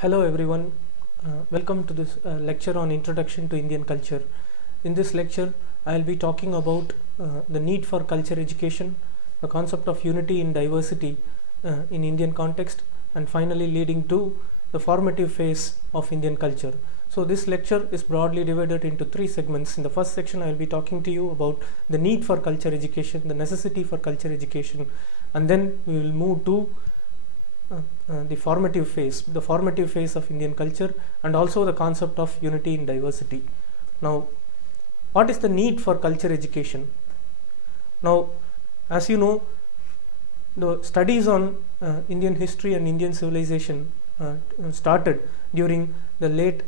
Hello everyone, welcome to this lecture on Introduction to Indian Culture. In this lecture, I will be talking about the need for culture education, the concept of unity in diversity in Indian context, and finally leading to the formative phase of Indian culture. So this lecture is broadly divided into three segments. In the first section, I will be talking to you about the need for culture education, the necessity for culture education, and then we will move to the formative phase of Indian culture, and also the concept of unity in diversity. Now, what is the need for culture education? Now, as you know, the studies on Indian history and Indian civilization started during the late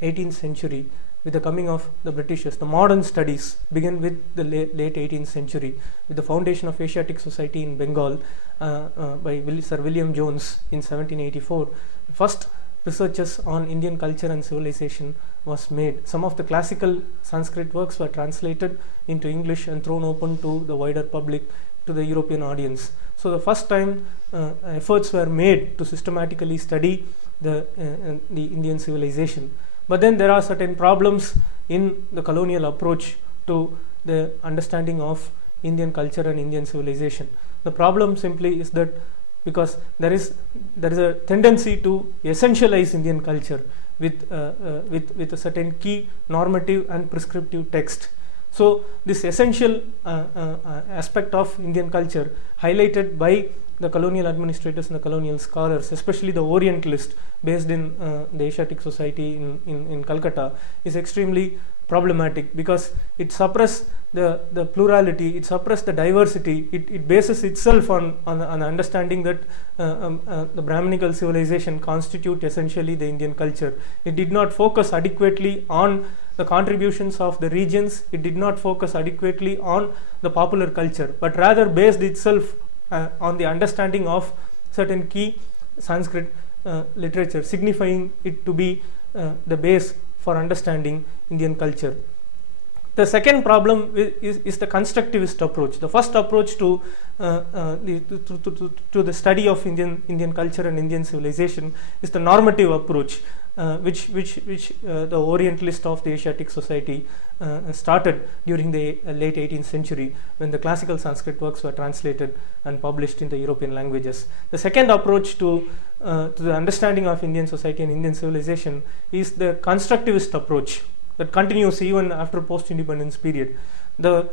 18th century with the coming of the Britishers. The modern studies began with the late 18th century with the foundation of Asiatic Society in Bengal by Sir William Jones in 1784. First researches on Indian culture and civilization was made. Some of the classical Sanskrit works were translated into English and thrown open to the wider public, to the European audience. So the first time efforts were made to systematically study the Indian civilization. But then there are certain problems in the colonial approach to the understanding of Indian culture and Indian civilization. The problem simply is that because there is a tendency to essentialize Indian culture with a certain key normative and prescriptive text. So this essential aspect of Indian culture, highlighted by the colonial administrators and the colonial scholars, especially the Orientalist based in the Asiatic Society in Calcutta, is extremely problematic because it suppresses the plurality, it suppresses the diversity, it bases itself on understanding that the Brahminical civilization constitute essentially the Indian culture. It did not focus adequately on the contributions of the regions, it did not focus adequately on the popular culture, but rather based itself on the understanding of certain key Sanskrit literature, signifying it to be the base for understanding Indian culture. The second problem is the constructivist approach. The first approach to the study of Indian culture and Indian civilization is the normative approach, which the Orientalist of the Asiatic Society started during the late 18th century when the classical Sanskrit works were translated and published in the European languages. The second approach to the understanding of Indian society and Indian civilization is the constructivist approach that continues even after post-independence period. The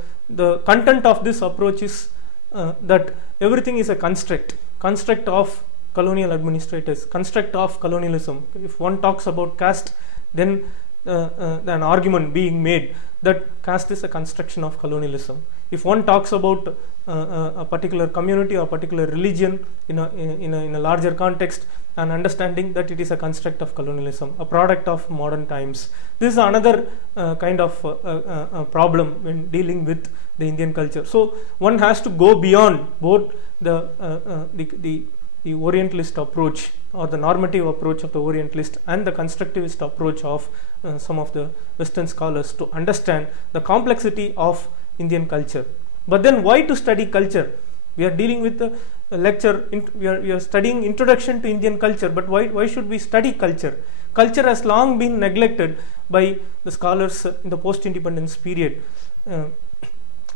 content of this approach is that everything is a construct of colonial administrators, construct of colonialism. If one talks about caste, then an argument being made that caste is a construction of colonialism. If one talks about a particular community or a particular religion in a larger context, and understanding that it is a construct of colonialism, a product of modern times. This is another kind of problem when dealing with the Indian culture. So one has to go beyond both the Orientalist approach or the normative approach of the Orientalist and the constructivist approach of some of the Western scholars to understand the complexity of Indian culture. But then why to study culture? We are dealing with a lecture, we are studying Introduction to Indian Culture, but why should we study culture? Culture has long been neglected by the scholars in the post-independence period.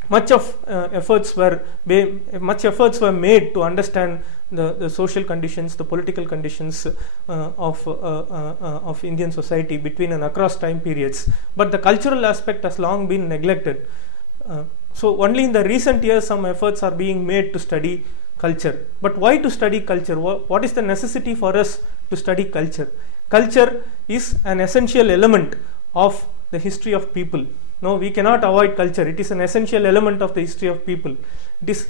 Much efforts were made to understand the social conditions, the political conditions of Indian society between and across time periods, but the cultural aspect has long been neglected. So only in the recent years some efforts are being made to study culture. But why to study culture? What is the necessity for us to study culture? Culture is an essential element of the history of people. No, we cannot avoid culture. It is an essential element of the history of people. It is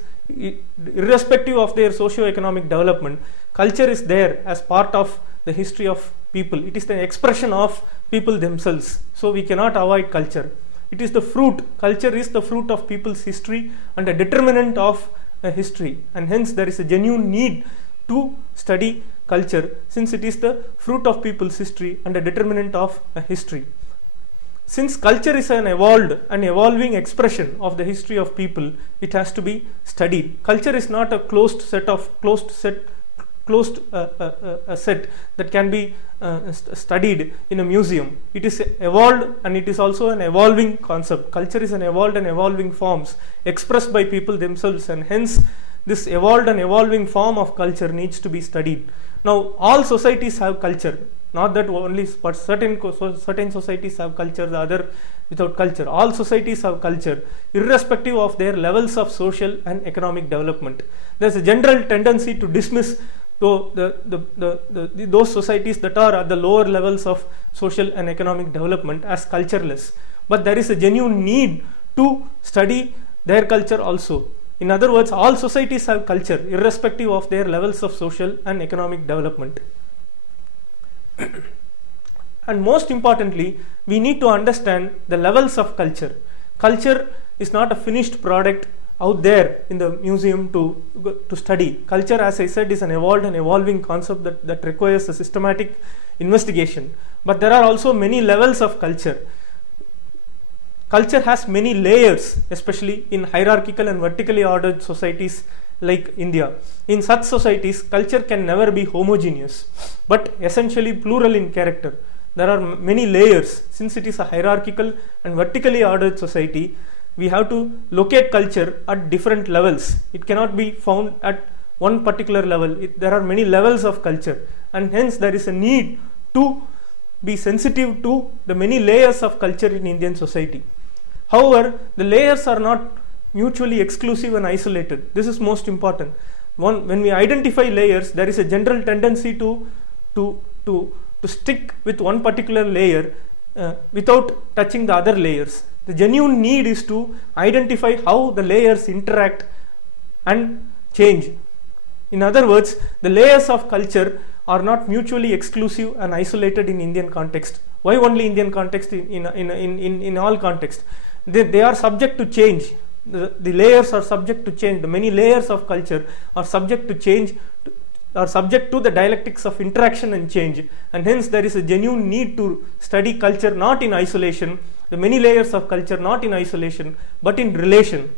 irrespective of their socio-economic development. Culture is there as part of the history of people. It is the expression of people themselves. So we cannot avoid culture. It is the fruit. Culture is the fruit of people's history and a determinant of history, and hence there is a genuine need to study culture since it is the fruit of people's history and a determinant of history. Since culture is an evolving expression of the history of people, it has to be studied. Culture is not a closed closed a set that can be studied in a museum. It is evolved, and it is also an evolving concept. Culture is an evolved and evolving forms expressed by people themselves, and hence this evolved and evolving form of culture needs to be studied. Now, all societies have culture, not that only, but certain societies have culture, the other without culture. All societies have culture, irrespective of their levels of social and economic development. There is a general tendency to dismiss those societies that are at the lower levels of social and economic development as cultureless. But there is a genuine need to study their culture also. In other words, all societies have culture, irrespective of their levels of social and economic development. And most importantly, we need to understand the levels of culture. Culture is not a finished product out there in the museum to study. Culture, as I said, is an evolved and evolving concept that requires a systematic investigation. But there are also many levels of culture. Culture has many layers, especially in hierarchical and vertically ordered societies like India. In such societies, culture can never be homogeneous, but essentially plural in character. There are many layers. Since it is a hierarchical and vertically ordered society, we have to locate culture at different levels. It cannot be found at one particular level. There are many levels of culture, and hence there is a need to be sensitive to the many layers of culture in Indian society. However, the layers are not mutually exclusive and isolated. This is most important. When we identify layers, there is a general tendency to stick with one particular layer without touching the other layers. The genuine need is to identify how the layers interact and change. In other words, the layers of culture are not mutually exclusive and isolated in Indian context. Why only Indian context? In all context, they are subject to change. The layers are subject to change. The many layers of culture are subject to change, are subject to the dialectics of interaction and change, and hence there is a genuine need to study culture not in isolation, the many layers of culture not in isolation, but in relation.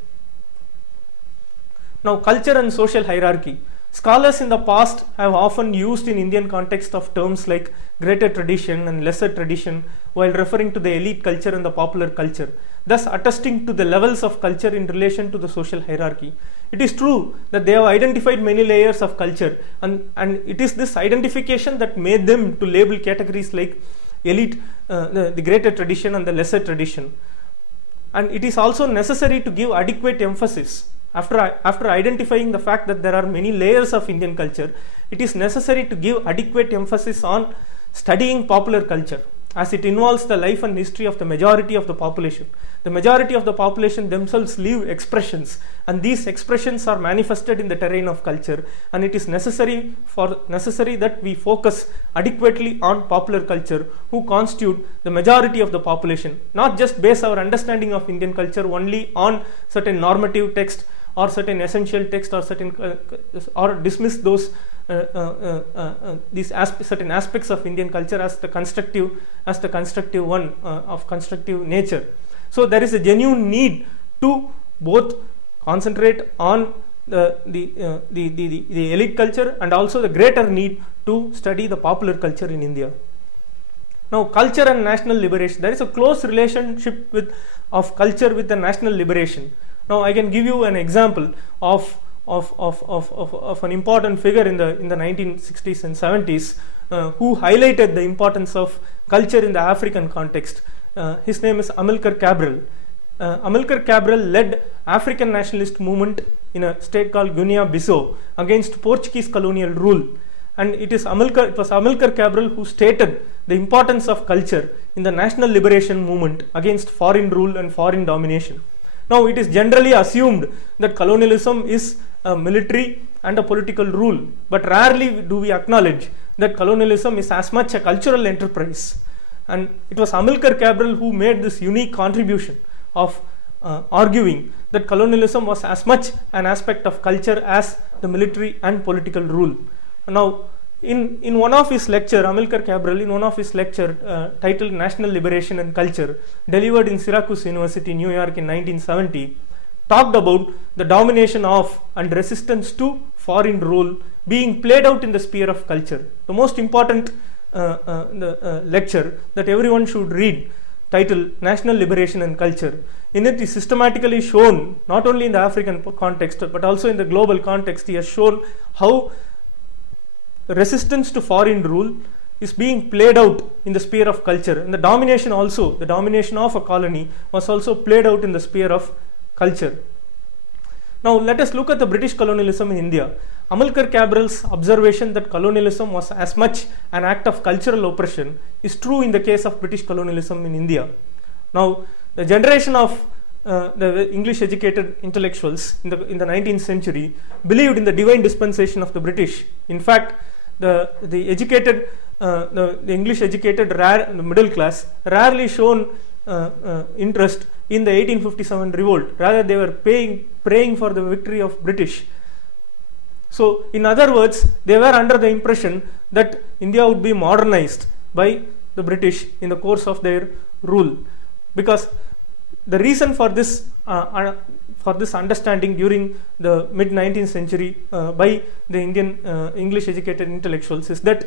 Now, culture and social hierarchy. Scholars in the past have often used in Indian context of terms like greater tradition and lesser tradition while referring to the elite culture and the popular culture, thus attesting to the levels of culture in relation to the social hierarchy. It is true that they have identified many layers of culture, and it is this identification that made them to label categories like elite, the greater tradition and the lesser tradition. And it is also necessary to give adequate emphasis. After identifying the fact that there are many layers of Indian culture, it is necessary to give adequate emphasis on studying popular culture, as it involves the life and history of the majority of the population. The majority of the population themselves live expressions, and these expressions are manifested in the terrain of culture, and it is necessary that we focus adequately on popular culture, who constitute the majority of the population, not just base our understanding of Indian culture only on certain normative text or certain essential text or certain or dismiss those certain aspects of Indian culture as the constructive one of constructive nature. So there is a genuine need to both concentrate on the elite culture and also the greater need to study the popular culture in India. Now, culture and national liberation. There is a close relationship of culture with the national liberation. Now, I can give you an example of an important figure in the 1960s and 70s who highlighted the importance of culture in the African context. His name is Amilcar Cabral. Amilcar Cabral led African nationalist movement in a state called Guinea-Bissau against Portuguese colonial rule, and it was Amilcar Cabral who stated the importance of culture in the national liberation movement against foreign rule and foreign domination. Now, it is generally assumed that colonialism is a military and a political rule, but rarely do we acknowledge that colonialism is as much a cultural enterprise. And it was Amilcar Cabral who made this unique contribution of arguing that colonialism was as much an aspect of culture as the military and political rule. Now, in one of his lecture, Amilcar Cabral, in one of his lecture titled National Liberation and Culture, delivered in Syracuse University, New York in 1970, talked about the domination of and resistance to foreign rule being played out in the sphere of culture. The most important lecture that everyone should read, titled National Liberation and Culture. In it is systematically shown, not only in the African context but also in the global context, he has shown how resistance to foreign rule is being played out in the sphere of culture, and the domination also, the domination of a colony was also played out in the sphere of culture. Now let us look at the British colonialism in India. Amilcar Cabral's observation that colonialism was as much an act of cultural oppression is true in the case of British colonialism in India. Now the generation of the English educated intellectuals in the 19th century believed in the divine dispensation of the British. In fact, the educated, the English educated the middle class rarely shown interest in the 1857 revolt. Rather, they were praying for the victory of British. So in other words, they were under the impression that India would be modernized by the British in the course of their rule, because the reason for this understanding during the mid 19th century by the Indian English educated intellectuals is that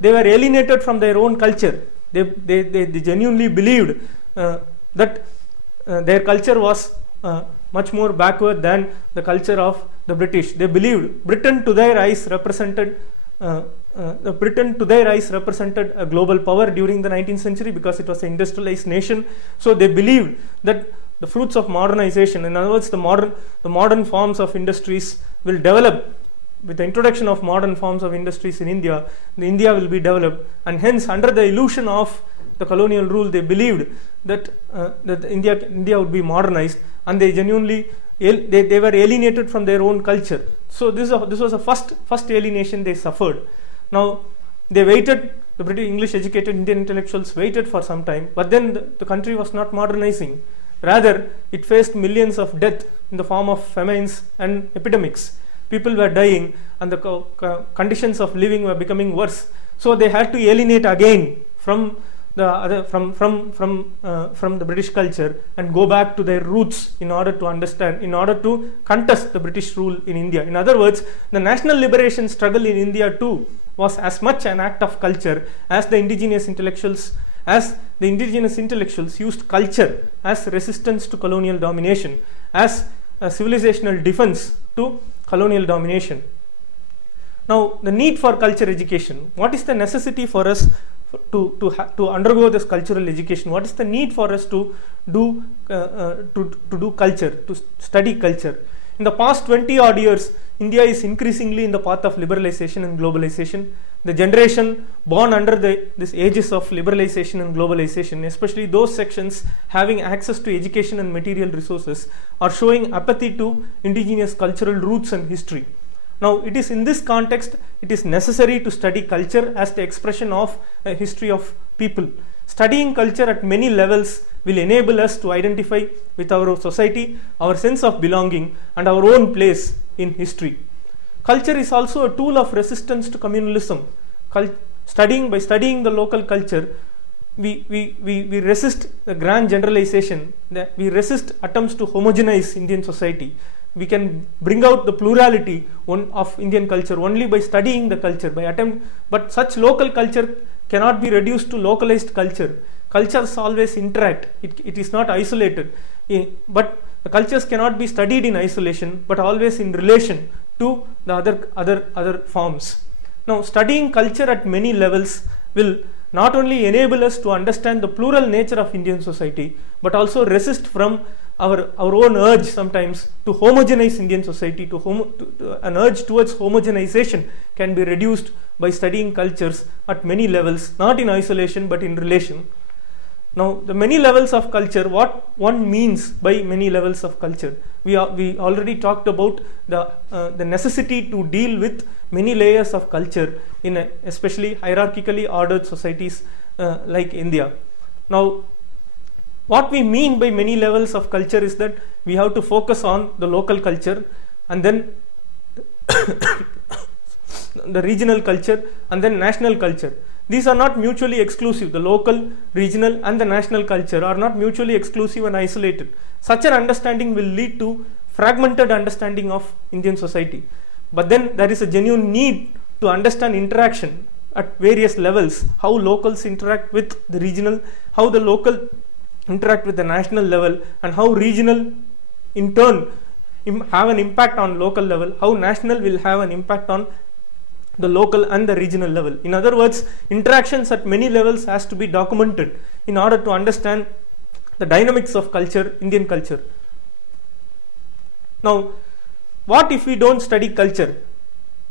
they were alienated from their own culture. They genuinely believed that their culture was much more backward than the culture of the British. They believed Britain to their eyes represented a global power during the 19th century because it was an industrialized nation. So they believed that the fruits of modernization, in other words, the modern forms of industries will develop. With the introduction of modern forms of industries in India, India will be developed, and hence under the illusion of the colonial rule, they believed that India would be modernized, and they genuinely they were alienated from their own culture. So this was a first alienation they suffered. Now they waited. The British English educated Indian intellectuals waited for some time, but then the country was not modernizing. Rather, it faced millions of death in the form of famines and epidemics. People were dying, and the conditions of living were becoming worse. So they had to alienate again from the British culture and go back to their roots in order to contest the British rule in India. In other words, the national liberation struggle in India too was as much an act of culture as the indigenous intellectuals used culture as resistance to colonial domination, as a civilizational defense to colonial domination. Now, the need for culture education. What is the necessity for us to undergo this cultural education? What is the need for us to do culture, to study culture? In the past 20 odd years, India is increasingly in the path of liberalization and globalization. The generation born under these ages of liberalization and globalization, especially those sections having access to education and material resources, are showing apathy to indigenous cultural roots and history. Now, it is in this context, it is necessary to study culture as the expression of a history of people. Studying culture at many levels will enable us to identify with our society, our sense of belonging, and our own place in history. Culture is also a tool of resistance to communalism. By studying the local culture, we resist the grand generalization, we resist attempts to homogenize Indian society. We can bring out the plurality of Indian culture only by studying the culture, but such local culture cannot be reduced to localized culture. Cultures always interact, it is not isolated, but the cultures cannot be studied in isolation, but always in relation to the other forms. Now, studying culture at many levels will not only enable us to understand the plural nature of Indian society, but also resist from our own urge sometimes to homogenize Indian society. An urge towards homogenization can be reduced by studying cultures at many levels, not in isolation but in relation. Now, the many levels of culture, what one means by many levels of culture. We already talked about the necessity to deal with many layers of culture in especially hierarchically ordered societies like India. Now, what we mean by many levels of culture is that we have to focus on the local culture, and then the regional culture, and then national culture. These are not mutually exclusive. The local, regional, and the national culture are not mutually exclusive and isolated. Such an understanding will lead to fragmented understanding of Indian society. but then there is a genuine need to understand interaction at various levels, how locals interact with the regional, how the local interact with the national level, and how regional in turn have an impact on local level, how national will have an impact on the local and the regional level. In other words, interactions at many levels has to be documented in order to understand the dynamics of culture, Indian culture. Now, what if we don't study culture?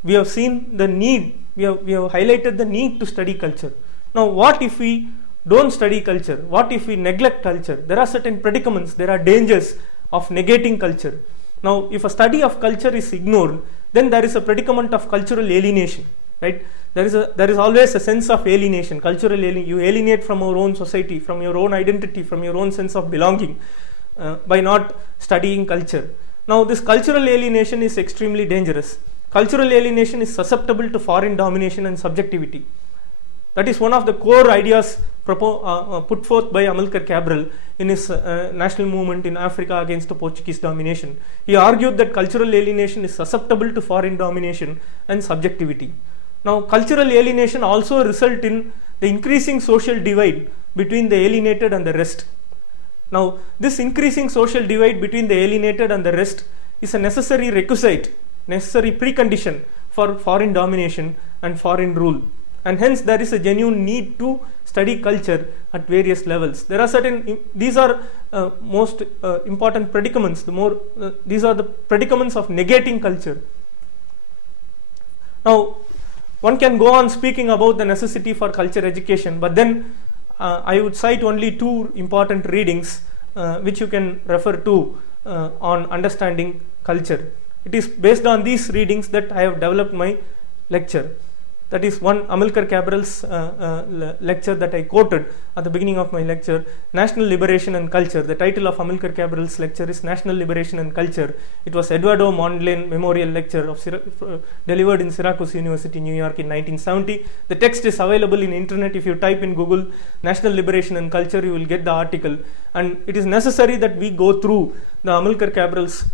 We have seen the need, we have highlighted the need to study culture. Now, what if we don't study culture? What if we neglect culture? There are certain predicaments, there are dangers of negating culture. Now, if a study of culture is ignored, then there is a predicament of cultural alienation, right? There is always a sense of alienation, cultural alienation. You alienate from your own society, from your own identity, from your own sense of belonging by not studying culture. Now, this cultural alienation is extremely dangerous. Cultural alienation is susceptible to foreign domination and subjectivity. That is one of the core ideas put forth by Amilcar Cabral in his national movement in Africa against the Portuguese domination. He argued that cultural alienation is susceptible to foreign domination and subjectivity. Now, cultural alienation also results in the increasing social divide between the alienated and the rest. Now, this increasing social divide between the alienated and the rest is a necessary requisite, necessary precondition for foreign domination and foreign rule. And hence there is a genuine need to study culture at various levels. There are certain, these are most important predicaments. These are the predicaments of negating culture. Now, one can go on speaking about the necessity for culture education, but then I would cite only two important readings which you can refer to on understanding culture. It is based on these readings that I have developed my lecture. That is one, Amilcar Cabral's lecture that I quoted at the beginning of my lecture, National Liberation and Culture. The title of Amilcar Cabral's lecture is National Liberation and Culture. It was Eduardo Mondlane Memorial Lecture delivered in Syracuse University, New York in 1970. The text is available in internet. If you type in Google National Liberation and Culture, you will get the article. And it is necessary that we go through the Amilcar Cabral's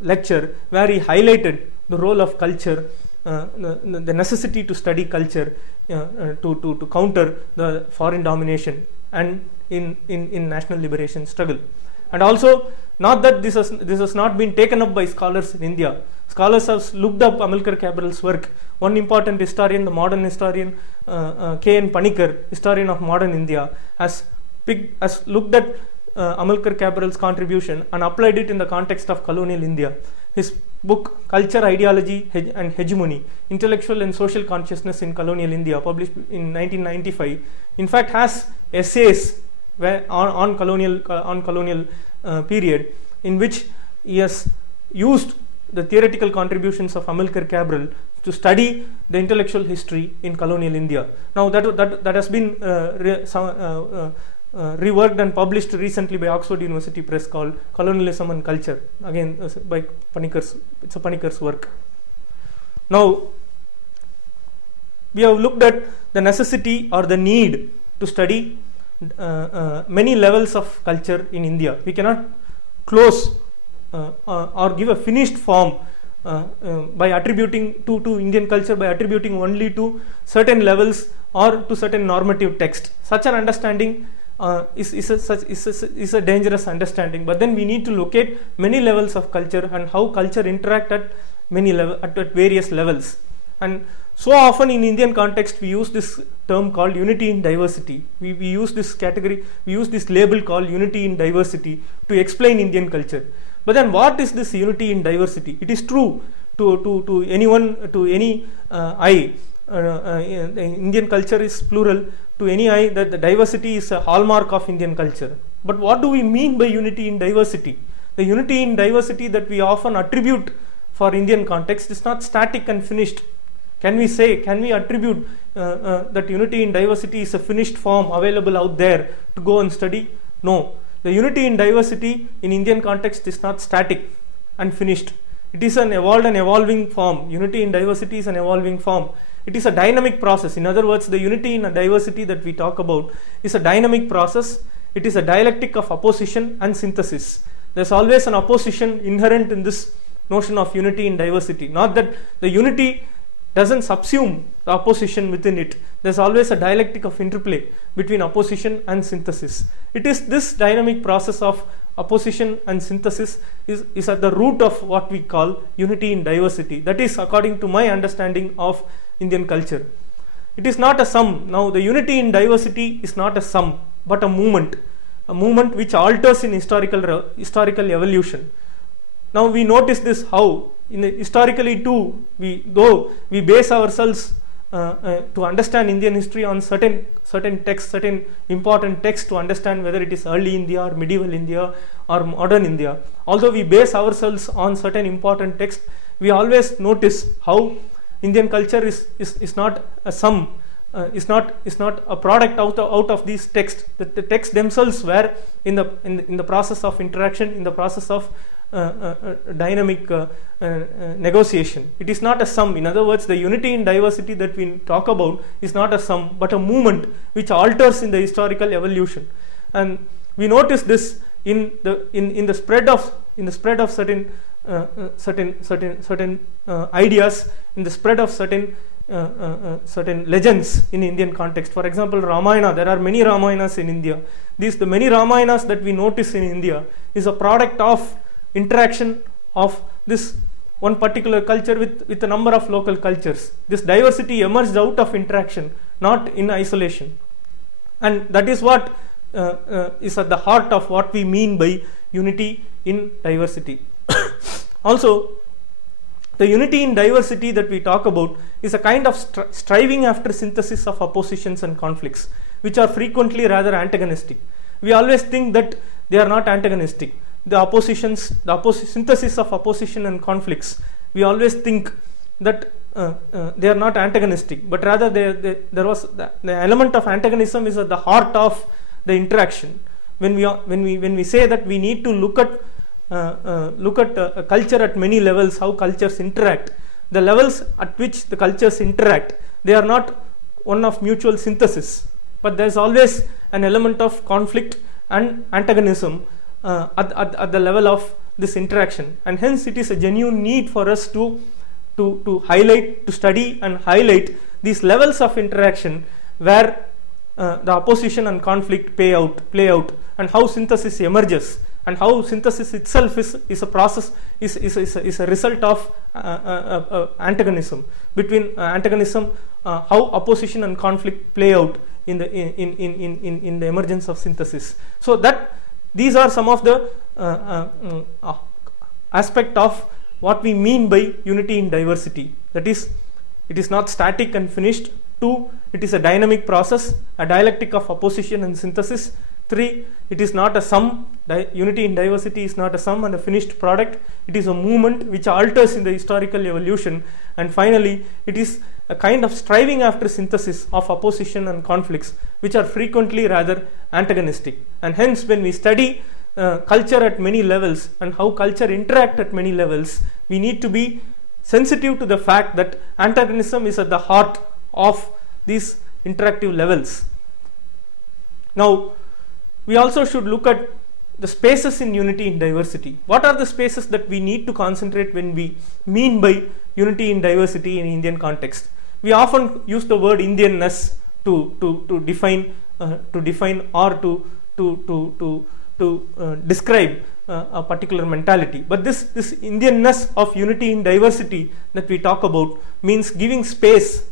lecture, where he highlighted the role of culture, the necessity to study culture to counter the foreign domination and in national liberation struggle. And also, not that this has not been taken up by scholars in India. Scholars have looked up Amilcar Cabral's work. One important historian, the modern historian K.N. Panikkar, historian of modern India, has looked at Amilcar Cabral's contribution and applied it in the context of colonial India. His book Culture, Ideology and Hegemony, Intellectual and Social Consciousness in Colonial India, published in 1995, in fact has essays on colonial period, in which he has used the theoretical contributions of Amilcar Cabral to study the intellectual history in colonial India. Now that has been reworked and published recently by Oxford University Press, called Colonialism and Culture, again by Panikkar's. It's a Panikkar's work. Now, we have looked at the necessity or the need to study many levels of culture in India. We cannot close or give a finished form by attributing to Indian culture by attributing only to certain levels or to certain normative text. Such an understanding is a dangerous understanding. But then we need to locate many levels of culture and how culture interact at various levels. And so often in Indian context we use this term called unity in diversity. We use this category, we use this label called unity in diversity to explain Indian culture. But then what is this unity in diversity? It is true to anyone, to any eye. Indian culture is plural. To any eye, that the diversity is a hallmark of Indian culture. But what do we mean by unity in diversity? The unity in diversity that we often attribute for Indian context is not static and finished. Can we attribute that unity in diversity is a finished form available out there to go and study? No. The unity in diversity in Indian context is not static and finished. It is an evolved and evolving form. Unity in diversity is an evolving form. It is a dynamic process. In other words, the unity in a diversity that we talk about is a dynamic process. It is a dialectic of opposition and synthesis. There is always an opposition inherent in this notion of unity in diversity. Not that the unity doesn't subsume the opposition within it. There's always a dialectic of interplay between opposition and synthesis. It is this dynamic process of opposition and synthesis is at the root of what we call unity in diversity. That is according to my understanding of Indian culture. It is not a sum. Now the unity in diversity is not a sum but a movement which alters in historical evolution. Now we notice this how historically too, though we base ourselves to understand Indian history on certain texts, certain important texts to understand whether it is early India or medieval India or modern India. Although we base ourselves on certain important texts, we always notice how Indian culture is not a sum, is not a product out of these texts. The texts themselves were in the process of interaction, in the process of dynamic negotiation. It is not a sum. In other words, the unity in diversity that we talk about is not a sum but a movement which alters in the historical evolution. And we notice this in the spread of certain ideas, in the spread of certain legends in Indian context. For example, Ramayana. There are many Ramayanas in India. The many Ramayanas that we notice in India is a product of interaction of this one particular culture with a number of local cultures. This diversity emerged out of interaction, not in isolation. And that is what is at the heart of what we mean by unity in diversity. Also, the unity in diversity that we talk about is a kind of striving after synthesis of oppositions and conflicts, which are frequently rather antagonistic. We always think that they are not antagonistic. The synthesis of opposition and conflicts, we always think that they are not antagonistic, but rather there was the element of antagonism is at the heart of the interaction. When we say that we need to look at a culture at many levels, how cultures interact, the levels at which the cultures interact, they are not one of mutual synthesis, but there is always an element of conflict and antagonism at the level of this interaction, and hence it is a genuine need for us to highlight, to study and highlight these levels of interaction where the opposition and conflict play out, and how synthesis emerges, and how synthesis itself is a process, is a result of antagonism between how opposition and conflict play out in the emergence of synthesis. So that these are some of the aspect of what we mean by unity in diversity. That is, it is not static and finished. 2, it is a dynamic process, a dialectic of opposition and synthesis. 3, it is not a sum. Unity in diversity is not a sum and a finished product. It is a movement which alters in the historical evolution. And finally, it is a kind of striving after synthesis of opposition and conflicts, which are frequently rather antagonistic. And hence, when we study culture at many levels and how culture interact at many levels, we need to be sensitive to the fact that antagonism is at the heart of these interactive levels. Now, we also should look at the spaces in unity in diversity. What are the spaces that we need to concentrate when we mean by unity in diversity in Indian context? We often use the word Indianness to define or to describe a particular mentality. But this Indianness of unity in diversity that we talk about means giving space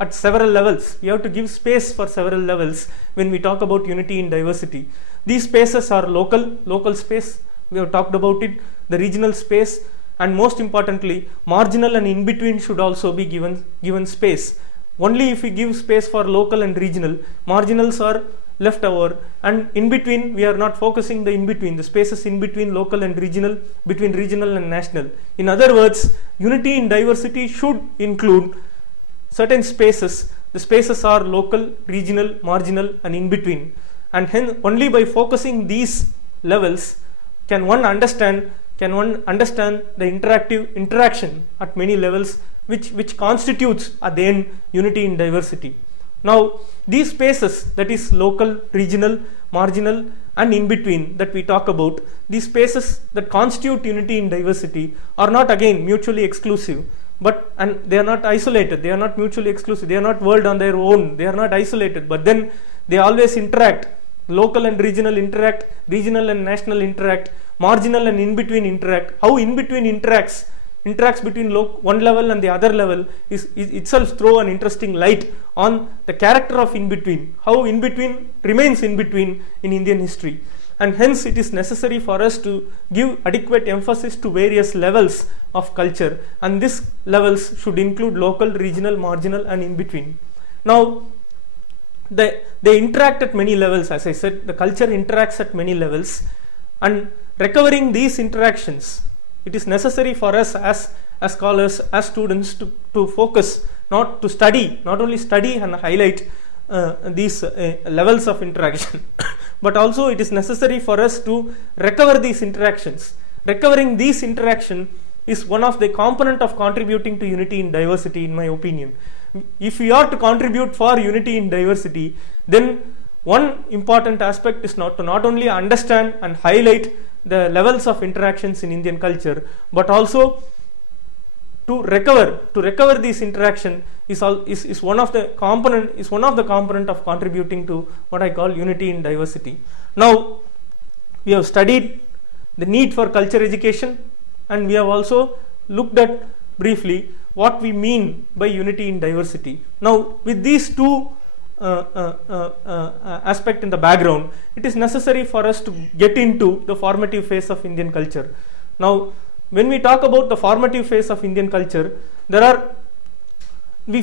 at several levels. We have to give space for several levels when we talk about unity in diversity. These spaces are local space, we have talked about it, the regional space, and most importantly, marginal and in between should also be given space. Only if we give space for local and regional, marginals are left over, and in between we are not focusing the in between, the spaces in between local and regional, between regional and national. In other words, unity in diversity should include certain spaces. The spaces are local, regional, marginal, and in between. And hence, only by focusing these levels can one understand the interaction at many levels, which constitutes at the end unity in diversity. Now, these spaces, that is local, regional, marginal, and in between that we talk about, these spaces that constitute unity in diversity are not again mutually exclusive, and they are not isolated, they are not mutually exclusive, they are not world on their own, they are not isolated, but then they always interact. Local and regional interact, regional and national interact, marginal and in between interact. How in between interacts between one level and the other level is itself throw an interesting light on the character of in between, how in between remains in between in Indian history. And hence it is necessary for us to give adequate emphasis to various levels of culture, and these levels should include local, regional, marginal and in between. Now they interact at many levels. As I said, the culture interacts at many levels, and recovering these interactions, it is necessary for us as scholars, as students to focus, not only study and highlight these levels of interaction but also it is necessary for us to recover these interactions. Recovering these interaction is one of the component of contributing to unity in diversity, in my opinion. If we are to contribute for unity in diversity, then one important aspect is not only understand and highlight the levels of interactions in Indian culture, but also to recover this interaction is one of the component of contributing to what I call unity in diversity. Now we have studied the need for culture education, and we have also looked at briefly what we mean by unity in diversity. Now with these two aspect in the background, it is necessary for us to get into the formative phase of Indian culture. Now when we talk about the formative phase of Indian culture, we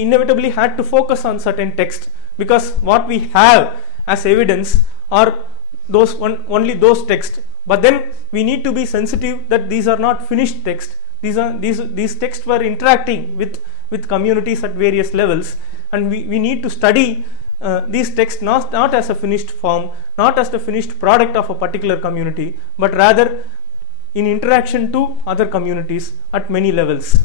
inevitably had to focus on certain texts, because what we have as evidence are only those texts. But then we need to be sensitive that these are not finished texts. These texts were interacting with communities at various levels, and we need to study these texts not as a finished form, not as the finished product of a particular community, but rather in interaction to other communities at many levels.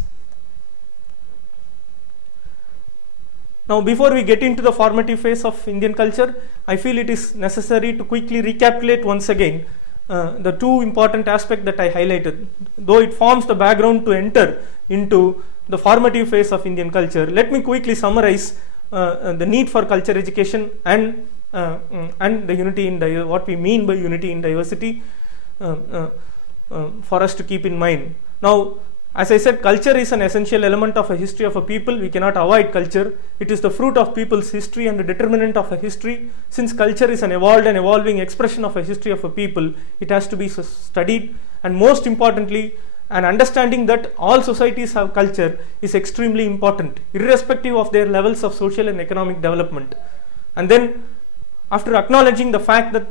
Now before we get into the formative phase of Indian culture, I feel it is necessary to quickly recapitulate once again the two important aspects that I highlighted. Though it forms the background to enter into the formative phase of Indian culture, let me quickly summarize the need for culture education and the unity in what we mean by unity in diversity for us to keep in mind. Now, as I said, culture is an essential element of a history of a people. We cannot avoid culture. It is the fruit of people's history and the determinant of a history. Since culture is an evolved and evolving expression of a history of a people, it has to be studied, and most importantly, an understanding that all societies have culture is extremely important, irrespective of their levels of social and economic development. And then, after acknowledging the fact that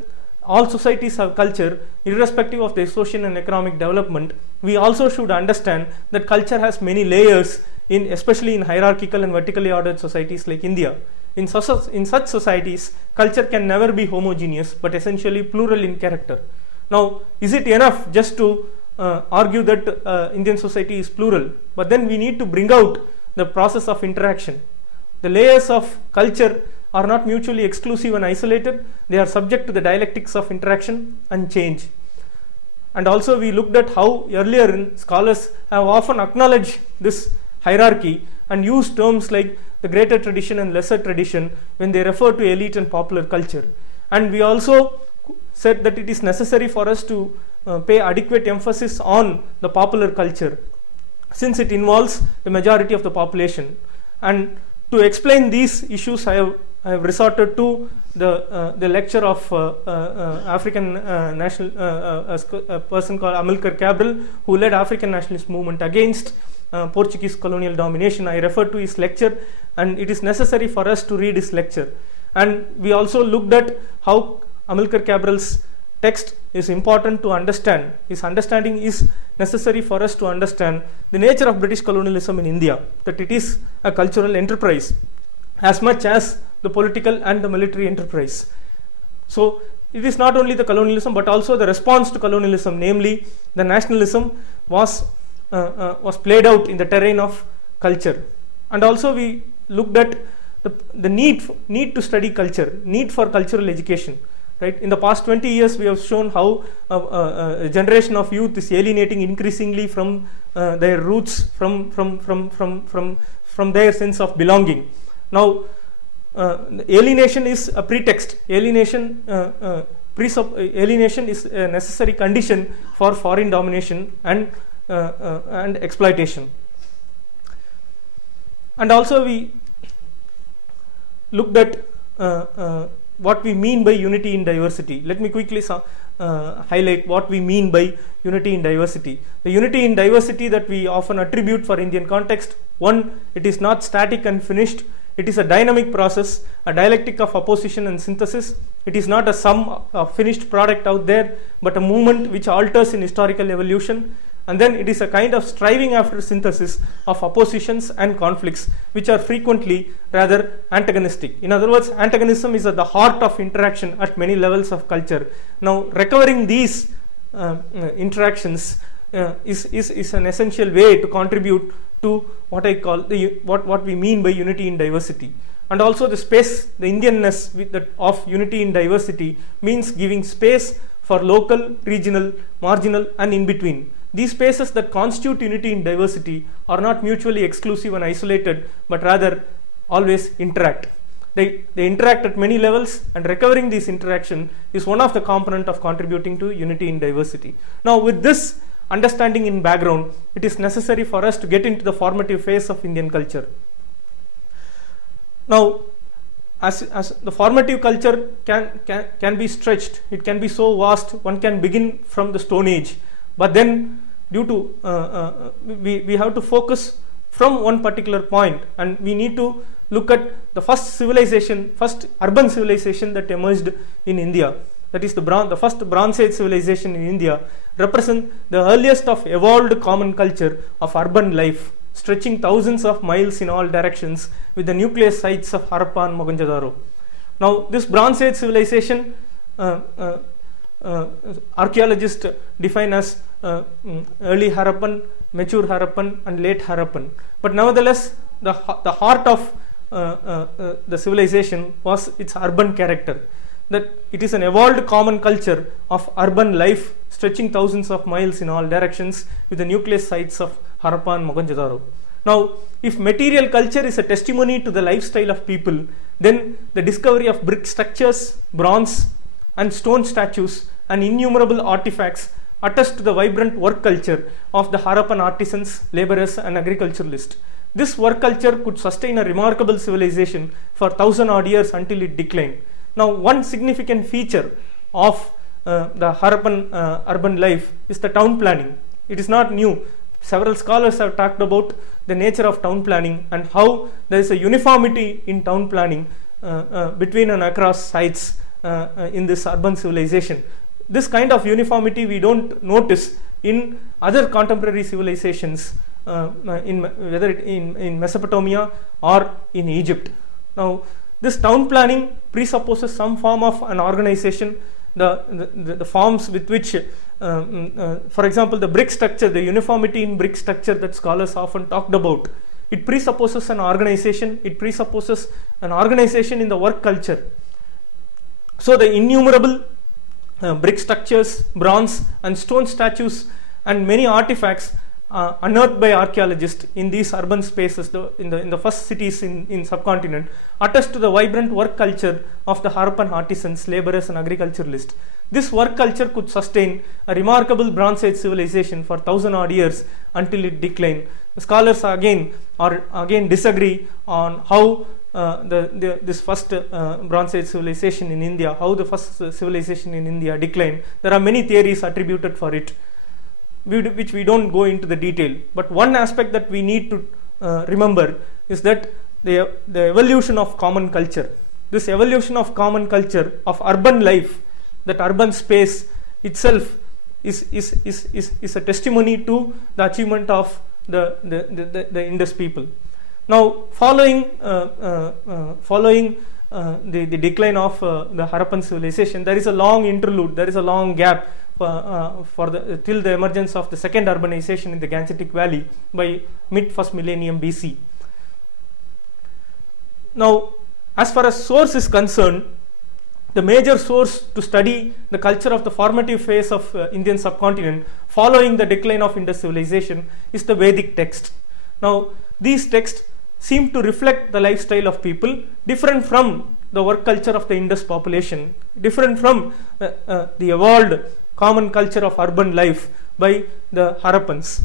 all societies have culture, irrespective of their social and economic development, we also should understand that culture has many layers, especially in hierarchical and vertically ordered societies like India. In such societies, culture can never be homogeneous, but essentially plural in character. Now, is it enough just to argue that Indian society is plural? But then we need to bring out the process of interaction. The layers of culture are not mutually exclusive and isolated. They are subject to the dialectics of interaction and change. And also we looked at how earlier scholars have often acknowledged this hierarchy and used terms like the greater tradition and lesser tradition when they refer to elite and popular culture. And we also said that it is necessary for us to pay adequate emphasis on the popular culture, since it involves the majority of the population. And to explain these issues, I have resorted to the lecture of African national a person called Amilcar Cabral, who led African nationalist movement against Portuguese colonial domination. I referred to his lecture, and it is necessary for us to read his lecture. And we also looked at how Amilcar Cabral's text is important to understand. His understanding is necessary for us to understand the nature of British colonialism in India, that it is a cultural enterprise as much as the political and the military enterprise. So it is not only the colonialism but also the response to colonialism, namely the nationalism was played out in the terrain of culture. And also we looked at the need to study culture, need for cultural education. Right? In the past 20 years, we have shown how a generation of youth is alienating increasingly from their roots, from their sense of belonging. Now, alienation is a pretext. Alienation is a necessary condition for foreign domination and exploitation. And also, we looked at what we mean by unity in diversity. Let me quickly highlight what we mean by unity in diversity. The unity in diversity that we often attribute for Indian context: one, it is not static and finished. It is a dynamic process, a dialectic of opposition and synthesis. It is not a finished product out there, but a movement which alters in historical evolution. And then it is a kind of striving after synthesis of oppositions and conflicts, which are frequently rather antagonistic. In other words, antagonism is at the heart of interaction at many levels of culture. Now, recovering these interactions is an essential way to contribute to what I call what we mean by unity in diversity. And also the space, the Indianness of unity in diversity means giving space for local, regional, marginal, and in between. These spaces that constitute unity in diversity are not mutually exclusive and isolated, but rather always interact. They interact at many levels, and recovering these interaction is one of the components of contributing to unity in diversity. Now, with this understanding in background, it is necessary for us to get into the formative phase of Indian culture. Now, as the formative culture can be stretched, it can be so vast, one can begin from the Stone Age, but then due to we have to focus from one particular point, and we need to look at the first urban civilization that emerged in India. That is the first Bronze Age civilization in India, represent the earliest of evolved common culture of urban life, stretching thousands of miles in all directions, with the nucleus sites of Harappa and Mohenjo-daro. Now, this Bronze Age civilization, archaeologists define as early Harappan, mature Harappan, and late Harappan. But nevertheless, the heart of the civilization was its urban character. That it is an evolved common culture of urban life, stretching thousands of miles in all directions, with the nucleus sites of Harappa and Mohenjo-daro. Now, if material culture is a testimony to the lifestyle of people, then the discovery of brick structures, bronze and stone statues, and innumerable artifacts attest to the vibrant work culture of the Harappan artisans, laborers, and agriculturalists. This work culture could sustain a remarkable civilization for 1,000 odd years until it declined. Now, one significant feature of the Harappan urban life is the town planning. It is not new. Several scholars have talked about the nature of town planning and how there is a uniformity in town planning between and across sites in this urban civilization. This kind of uniformity we don't notice in other contemporary civilizations, whether in Mesopotamia or in Egypt. Now, this town planning presupposes some form of an organization, the forms with which, for example, the brick structure, the uniformity in brick structure that scholars often talked about, it presupposes an organization. It presupposes an organization in the work culture. So the innumerable brick structures, bronze and stone statues, and many artifacts unearthed by archaeologists in these urban spaces, in the first cities in subcontinent, attest to the vibrant work culture of the Harappan artisans, laborers, and agriculturalists. This work culture could sustain a remarkable Bronze Age civilization for 1,000 odd years until it declined. The scholars again disagree on how this first Bronze Age civilization in India, how the first civilization in India declined. There are many theories attributed for it, which we don't go into the detail. But one aspect that we need to remember is that the evolution of common culture, this evolution of common culture of urban life, that urban space itself is a testimony to the achievement of the Indus people. Now, following the decline of the Harappan civilization, there is a long interlude, there is a long gap till the emergence of the second urbanization in the Gangetic Valley by mid-first millennium BC. Now, As far as source is concerned, the major source to study the culture of the formative phase of Indian subcontinent following the decline of Indus civilization is the Vedic text. Now, these texts seem to reflect the lifestyle of people, different from the work culture of the Indus population, different from the evolved common culture of urban life by the Harappans.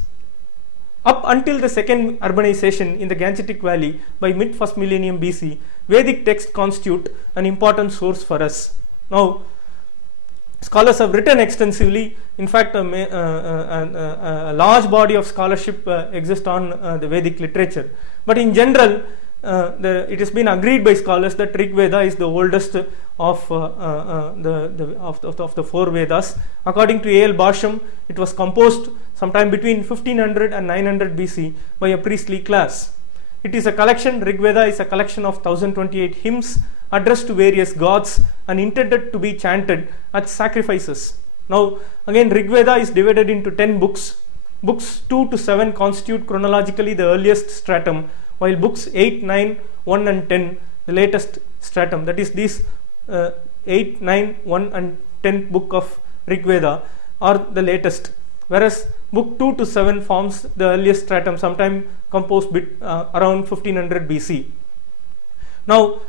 Up until the second urbanization in the Gangetic Valley by mid-1st millennium BC, Vedic texts constitute an important source for us. Now, scholars have written extensively. In fact, a large body of scholarship exists on the Vedic literature. But in general, it has been agreed by scholars that Rig Veda is the oldest of the four Vedas. According to A.L. Basham, it was composed sometime between 1500 and 900 BC by a priestly class. It is a collection, Rig Veda is a collection of 1028 hymns addressed to various gods and intended to be chanted at sacrifices. Now, again, Rig Veda is divided into 10 books. Books 2 to 7 constitute chronologically the earliest stratum, while books 8, 9, 1 and 10 the latest stratum. That is, these 8, 9, 1 and 10 book of Rig Veda are the latest, whereas book 2 to 7 forms the earliest stratum, sometime composed around 1500 BC. Now,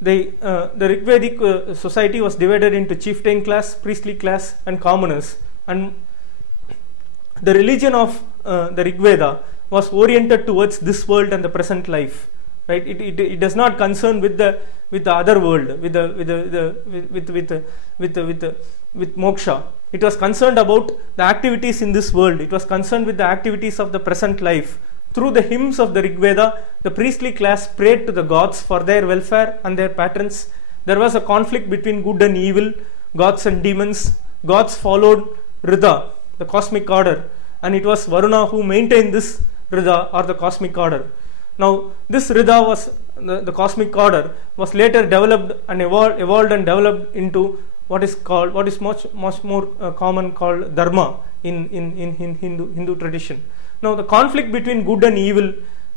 the Rigvedic society was divided into chieftain class, priestly class and commoners, and the religion of the Rig Veda was oriented towards this world and the present life. Right? It does not concern with the other world, with moksha. It was concerned about the activities in this world. It was concerned with the activities of the present life. Through the hymns of the Rig Veda, the priestly class prayed to the gods for their welfare and their patrons. There was a conflict between good and evil, gods and demons. Gods followed Rida, the cosmic order, and it was Varuna who maintained this Rida or the cosmic order. Now, this Rida was the cosmic order was later developed and evolved and developed into what is much more common called dharma in Hindu tradition. Now, the conflict between good and evil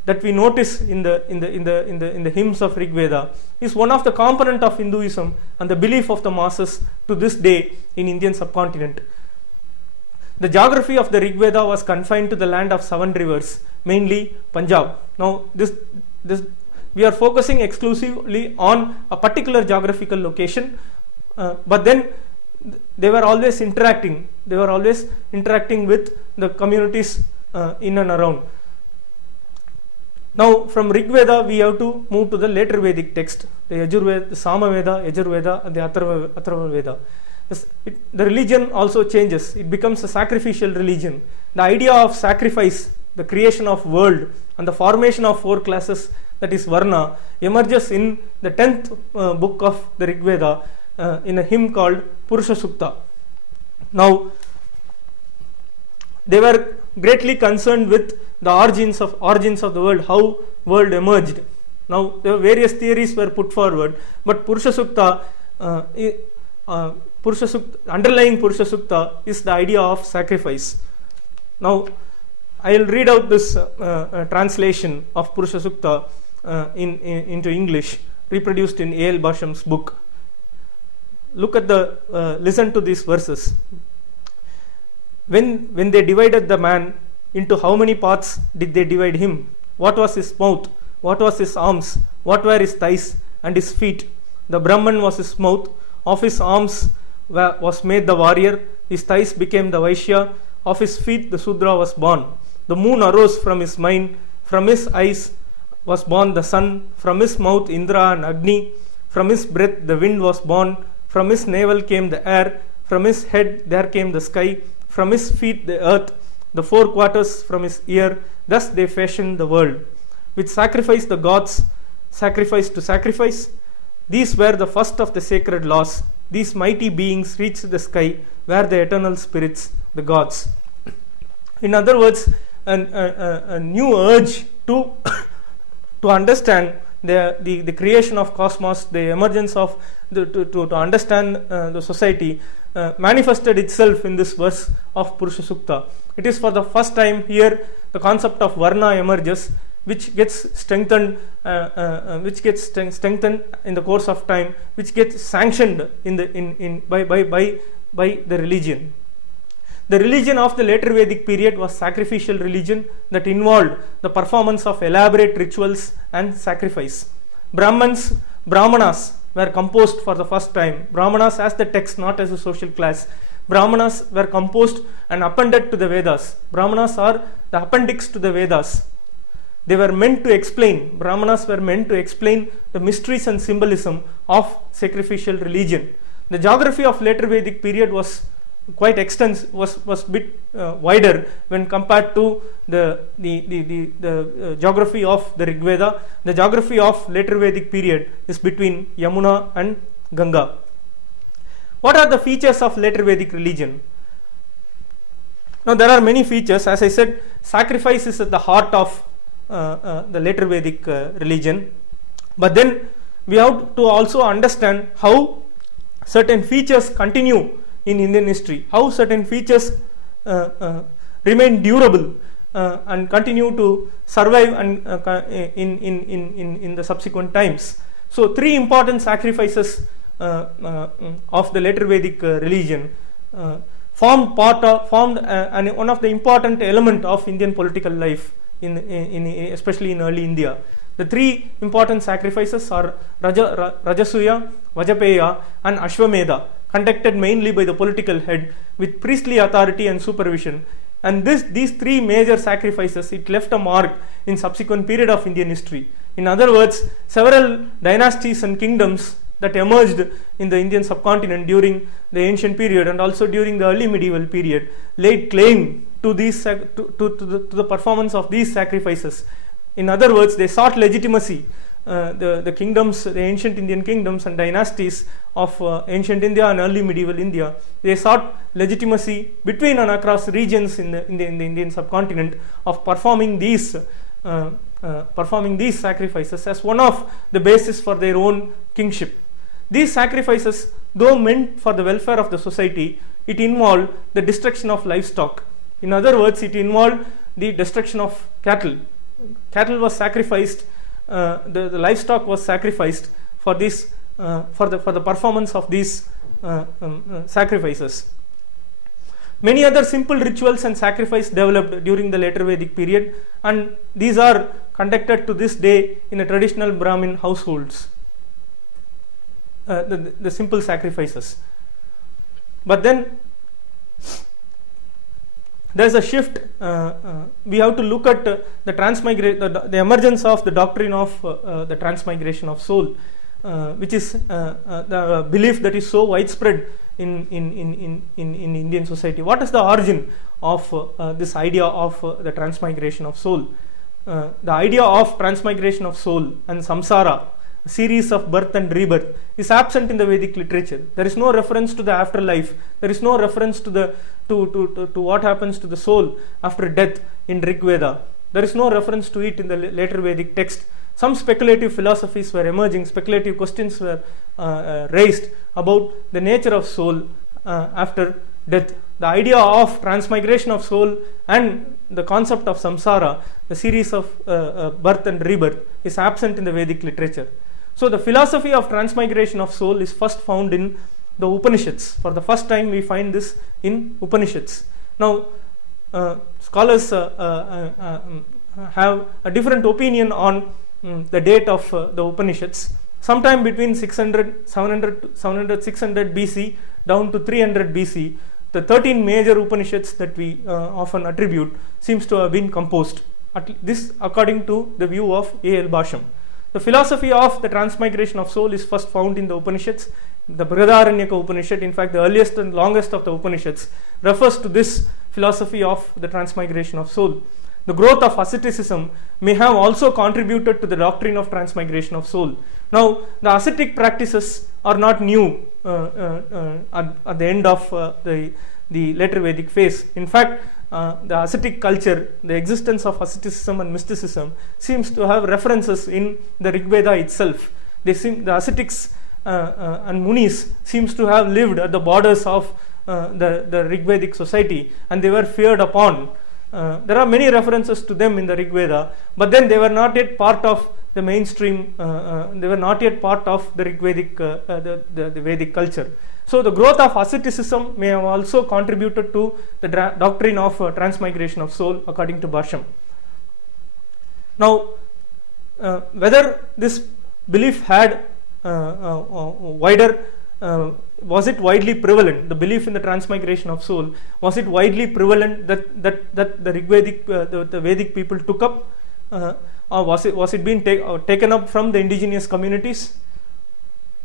that we notice in the hymns of Rig Veda is one of the component of Hinduism and the belief of the masses to this day in Indian subcontinent. The geography of the Rig Veda was confined to the land of 7 rivers, mainly Punjab. Now, this we are focusing exclusively on a particular geographical location, but then they were always interacting. They were always interacting with the communities in and around. Now, from Rig Veda, we have to move to the later Vedic text, the Yajurveda, the Samaveda, Yajurveda, and the Atharva Veda. The religion also changes. It becomes a sacrificial religion. The idea of sacrifice, the creation of world, and the formation of 4 classes, that is Varna, emerges in the 10th book of the Rig Veda in a hymn called Purusha Sukta. Now, they were greatly concerned with the origins of the world, how world emerged. Now, there were various theories were put forward, but Purusha Sukta, underlying Purusha Sukta is the idea of sacrifice. Now, I will read out this translation of Purusha Sukta into English, reproduced in A.L. Basham's book. Look at listen to these verses. When they divided the man, into how many parts did they divide him? What was his mouth? What was his arms? What were his thighs and his feet? The Brahman was his mouth. Of his arms was made the warrior. His thighs became the Vaishya. Of his feet the Sudra was born. The moon arose from his mind. From his eyes was born the sun. From his mouth Indra and Agni. From his breath the wind was born. From his navel came the air. From his head there came the sky. From his feet the earth. The 4 quarters from his ear. Thus they fashioned the world. With sacrifice the gods sacrificed to sacrifice. These were the first of the sacred laws. These mighty beings reached the sky, where the eternal spirits, the gods. In other words, a new urge to understand the creation of cosmos, the emergence of to understand the society manifested itself in this verse of Purusha Sukta. It is for the first time here the concept of Varna emerges. which gets strengthened, strengthened in the course of time, which gets sanctioned by the religion. The religion of the later Vedic period was sacrificial religion that involved the performance of elaborate rituals and sacrifice. Brahmanas were composed for the first time. Brahmanas as the text, not as a social class. Brahmanas were composed and appended to the Vedas. Brahmanas are the appendix to the Vedas. They were meant to explain, Brahmanas were meant to explain the mysteries and symbolism of sacrificial religion. The geography of later Vedic period was quite extensive, was bit wider when compared to the geography of the Rig Veda. The geography of later Vedic period is between Yamuna and Ganga. What are the features of later Vedic religion? Now there are many features. As I said, sacrifice is at the heart of the later Vedic religion. But then we have to also understand how certain features continue in Indian history, how certain features remain durable and continue to survive and in the subsequent times. So three important sacrifices of the later Vedic religion formed and one of the important element of Indian political life, especially in early India. The three important sacrifices are Rajasuya, Vajapeya and Ashwamedha, conducted mainly by the political head with priestly authority and supervision. And these three major sacrifices, it left a mark in subsequent period of Indian history. In other words, several dynasties and kingdoms that emerged in the Indian subcontinent during the ancient period and also during the early medieval period laid claim to the performance of these sacrifices. In other words, they sought legitimacy. The kingdoms, the ancient Indian kingdoms and dynasties of ancient India and early medieval India, they sought legitimacy between and across regions in the Indian subcontinent of performing these sacrifices as one of the basis for their own kingship. These sacrifices, though meant for the welfare of the society, it involved the destruction of livestock. In other words, it involved the destruction of cattle. Cattle was sacrificed. The livestock was sacrificed for this for the performance of these sacrifices. Many other simple rituals and sacrifice developed during the later Vedic period, and these are conducted to this day in a traditional Brahmin households. The simple sacrifices. But then there is a shift. We have to look at the emergence of the doctrine of the transmigration of soul, which is the belief that is so widespread in Indian society. What is the origin of this idea of the transmigration of soul? The idea of transmigration of soul and samsara, a series of birth and rebirth, is absent in the Vedic literature. There is no reference to the afterlife. There is no reference to what happens to the soul after death in Rig Veda. There is no reference to it in the later Vedic text. Some speculative philosophies were emerging, speculative questions were raised about the nature of soul after death. The idea of transmigration of soul and the concept of samsara, the series of birth and rebirth, is absent in the Vedic literature. So the philosophy of transmigration of soul is first found in the Upanishads. For the first time we find this in Upanishads. Now scholars have a different opinion on the date of the Upanishads. Sometime between 600 BC down to 300 BC, the 13 major Upanishads that we often attribute seems to have been composed. This according to the view of A.L. Basham. The philosophy of the transmigration of soul is first found in the Upanishads. The Brihadaranyaka Upanishad, in fact the earliest and longest of the Upanishads, refers to this philosophy of the transmigration of soul. The growth of asceticism may have also contributed to the doctrine of transmigration of soul. Now, the ascetic practices are not new at the end of the later Vedic phase. In fact, the ascetic culture, the existence of asceticism and mysticism seems to have references in the Rig Veda itself. The ascetics and munis seems to have lived at the borders of the Rig Vedic society, and they were feared upon. There are many references to them in the Rig Veda, but then they were not yet part of the mainstream, they were not yet part of the Rigvedic, the Vedic culture. So the growth of asceticism may have also contributed to the doctrine of transmigration of soul according to Basham. Now, whether this belief had wider, was it widely prevalent, the belief in the transmigration of soul, was it widely prevalent that the Rigvedic, the Vedic people took up, or was it being taken up from the indigenous communities?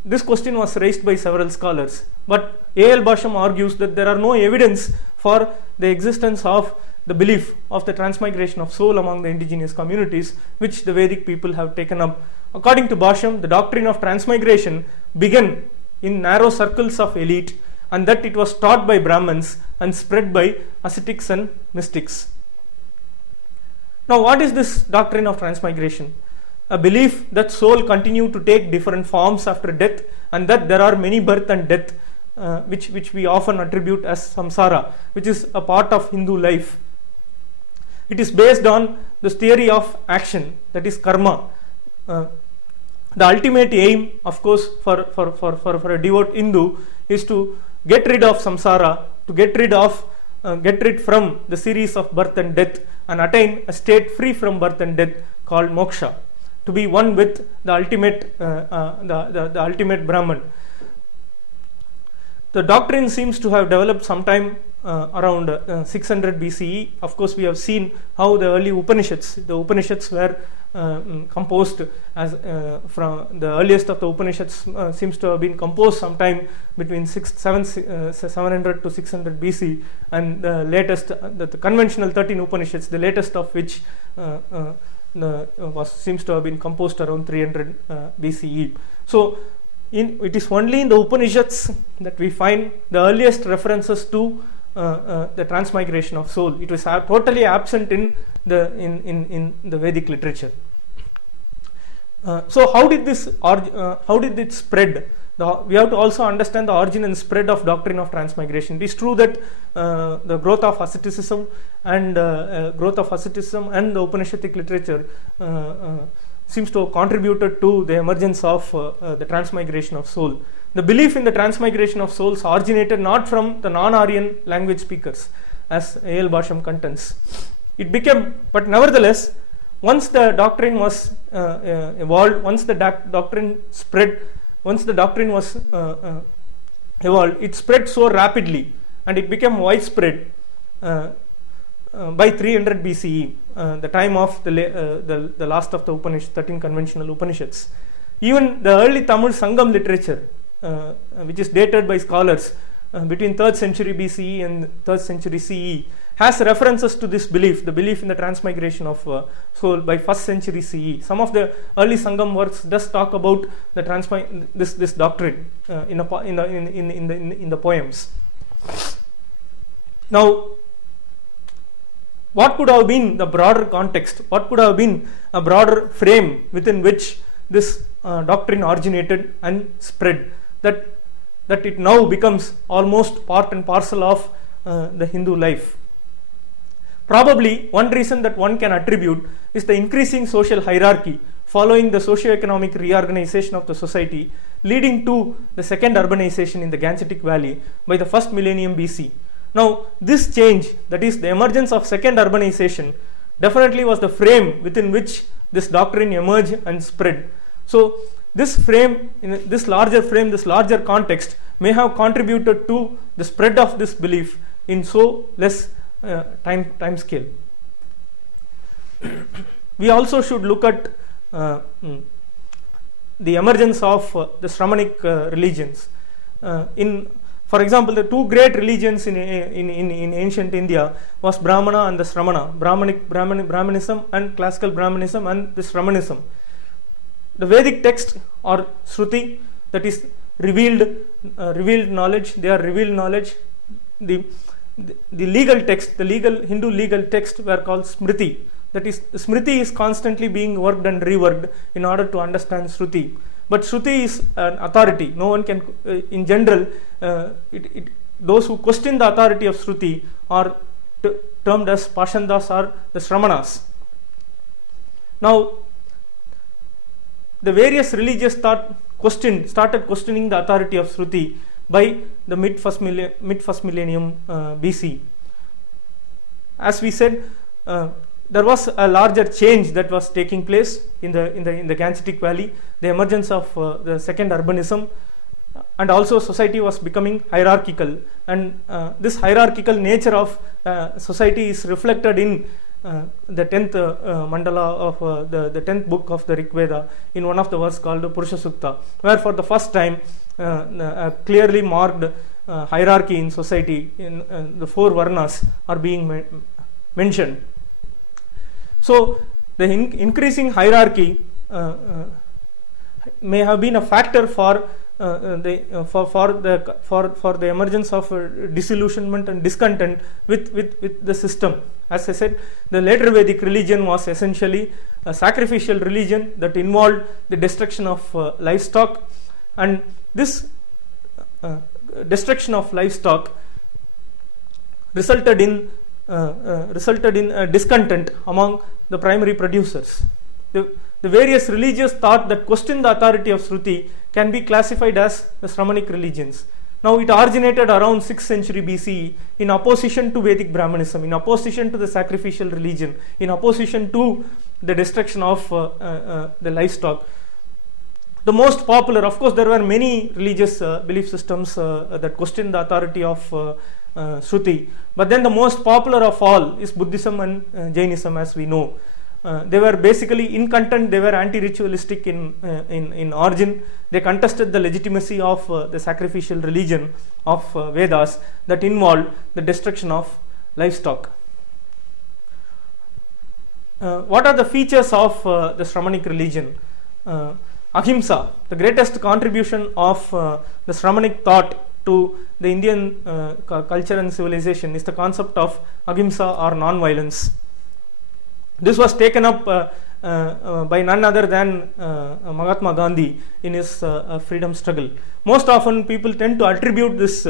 This question was raised by several scholars, but A.L. Basham argues that there are no evidence for the existence of the belief of the transmigration of soul among the indigenous communities, which the Vedic people have taken up. According to Basham, the doctrine of transmigration began in narrow circles of elite, and that it was taught by Brahmins and spread by ascetics and mystics. Now, what is this doctrine of transmigration? A belief that soul continue to take different forms after death, and that there are many birth and death, which we often attribute as samsara, which is a part of Hindu life. It is based on this theory of action, that is karma. The ultimate aim, of course, for a devout Hindu is to get rid of samsara, to get rid from the series of birth and death, and attain a state free from birth and death called moksha, to be one with the ultimate, the ultimate Brahman. The doctrine seems to have developed sometime around 600 BCE. Of course, we have seen how the early Upanishads, were composed as from the earliest of the Upanishads seems to have been composed sometime between 700 to 600 BC, and the latest, the conventional 13 Upanishads, the latest of which seems to have been composed around 300 BCE. So, it is only in the Upanishads that we find the earliest references to the transmigration of soul. It was totally absent in the Vedic literature. So how did it spread? We have to also understand the origin and spread of doctrine of transmigration. It is true that the growth of asceticism and the Upanishadic literature seems to have contributed to the emergence of the transmigration of soul. The belief in the transmigration of souls originated not from the non-Aryan language speakers, as A.L. Basham contends. It became, but nevertheless, once the doctrine was evolved, once the doctrine spread, once the doctrine was evolved, it spread so rapidly and it became widespread by 300 BCE, the time of the last of the Upanishads, 13 conventional Upanishads. Even the early Tamil Sangam literature, which is dated by scholars between 3rd century BCE and 3rd century CE, has references to this belief, the belief in the transmigration of soul by 1st century CE. Some of the early Sangam works does talk about the this doctrine in the poems. Now, what could have been the broader context? What could have been a broader frame within which this doctrine originated and spread, that it now becomes almost part and parcel of the Hindu life? Probably one reason that one can attribute is the increasing social hierarchy following the socio-economic reorganization of the society, leading to the second urbanization in the Gangetic Valley by the first millennium BC. Now, this change, that is the emergence of second urbanization, definitely was the frame within which this doctrine emerged and spread. So, this frame, in this larger frame, this larger context may have contributed to the spread of this belief in so less time scale. We also should look at the emergence of the Shramanic religions. For example, the two great religions in ancient India was Brahmana and the Shramana, Brahmanism and classical Brahmanism and the Shramanism. The Vedic text or Shruti, that is revealed knowledge, they are revealed knowledge. The legal text, the Hindu legal text were called Smriti. That is, Smriti is constantly being worked and reworked in order to understand Shruti. But Shruti is an authority. No one can, in general, those who question the authority of Shruti, or termed as Pashandas or the Sramanas. Now, the various religious thought started questioning the authority of Shruti by the mid first millennium BC. As we said, there was a larger change that was taking place in the Gangetic Valley, the emergence of the second urbanism, and also society was becoming hierarchical, and this hierarchical nature of society is reflected in the 10th mandala of the 10th book of the Rig Veda, in one of the verses called Purusha Sukta, where for the first time a clearly marked hierarchy in society, in the 4 varnas are being mentioned. So the increasing hierarchy may have been a factor for the emergence of disillusionment and discontent with the system. As I said, the later Vedic religion was essentially a sacrificial religion that involved the destruction of livestock, and this destruction of livestock resulted in discontent among the primary producers. The various religious thought that questioned the authority of Shruti can be classified as the Shramanic religions. Now, it originated around 6th century BCE in opposition to Vedic Brahmanism, in opposition to the sacrificial religion, in opposition to the destruction of the livestock. The most popular, of course, there were many religious belief systems that questioned the authority of Shruti, but then the most popular of all is Buddhism and Jainism, as we know. They were basically in content, they were anti-ritualistic in origin. They contested the legitimacy of the sacrificial religion of Vedas that involved the destruction of livestock. What are the features of the Shramanic religion? Ahimsa, the greatest contribution of the Shramanic thought to the Indian culture and civilization is the concept of ahimsa or non-violence. This was taken up by none other than Mahatma Gandhi in his freedom struggle. Most often people tend to attribute this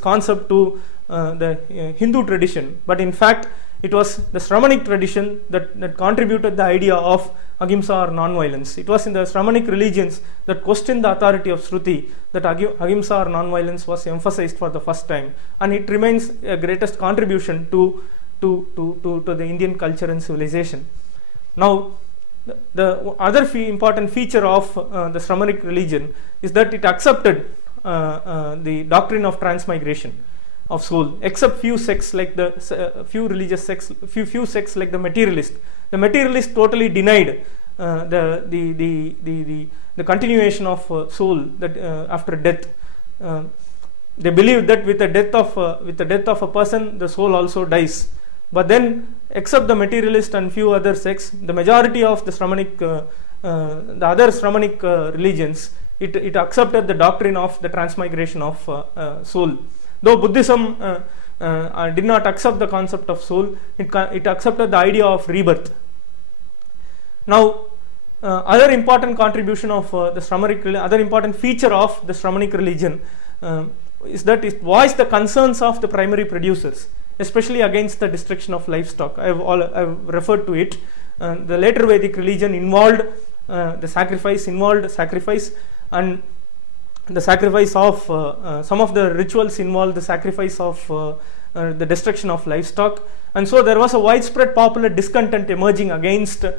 concept to the Hindu tradition, but in fact it was the Shramanic tradition that contributed the idea of ahimsa or non-violence. It was in the Shramanic religions that questioned the authority of Shruti that ahimsa or non-violence was emphasized for the first time, and it remains a greatest contribution to the Indian culture and civilization. Now, the other important feature of the Shramanic religion is that it accepted the doctrine of transmigration of soul, except few sects like few religious sects, few sects like the materialist. The materialist totally denied the continuation of soul that after death. They believed that with the death of a person, the soul also dies. But then, except the materialist and few other sects, the majority of the Shramanic, the other Shramanic religions, it accepted the doctrine of the transmigration of soul. Though Buddhism did not accept the concept of soul, it accepted the idea of rebirth. Now, other important contribution of the Shramanic, other important feature of the Shramanic religion is that it voiced the concerns of the primary producers, especially against the destruction of livestock. I've referred to it. The later Vedic religion involved sacrifice, and the sacrifice of some of the rituals involved the sacrifice of the destruction of livestock, and so there was a widespread popular discontent emerging against the